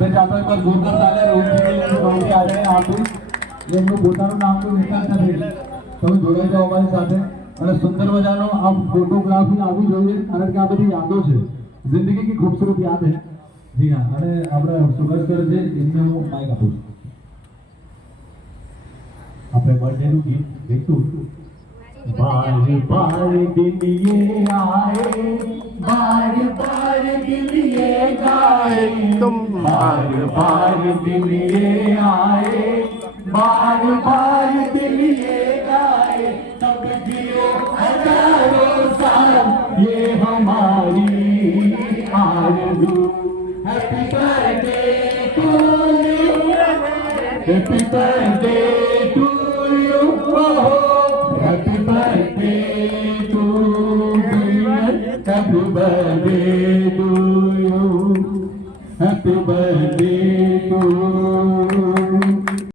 ઉઠે જાતો એક વાર જોરદાર તાલે રોકી આ જાય આપી એમનું પોતાનું નામ તો નિકાલ નથી તમે જોડાઈ જાઓ અમારી સાથે અને સુંદર મજાનો આ ફોટોગ્રાફી આવવી જોઈએ કારણ કે આ બધી યાદો છે જિંદગી की खूबसूरत याद है જી હા અને આપણે સુભાષકર છે એમને હું માઇક આપું છું આપણે બર્થડે નું ગીત ગાઈશું बार बार दिन ये आए बार बार दिन ये गाए तुम बार बार दिन ये आए बार बार दिन ये गाए तब जियो हजारों साल ये हमारी आरज़ू happy birthday to you happy birthday to you Happy birthday to you. Happy birthday to you. Happy birthday to you.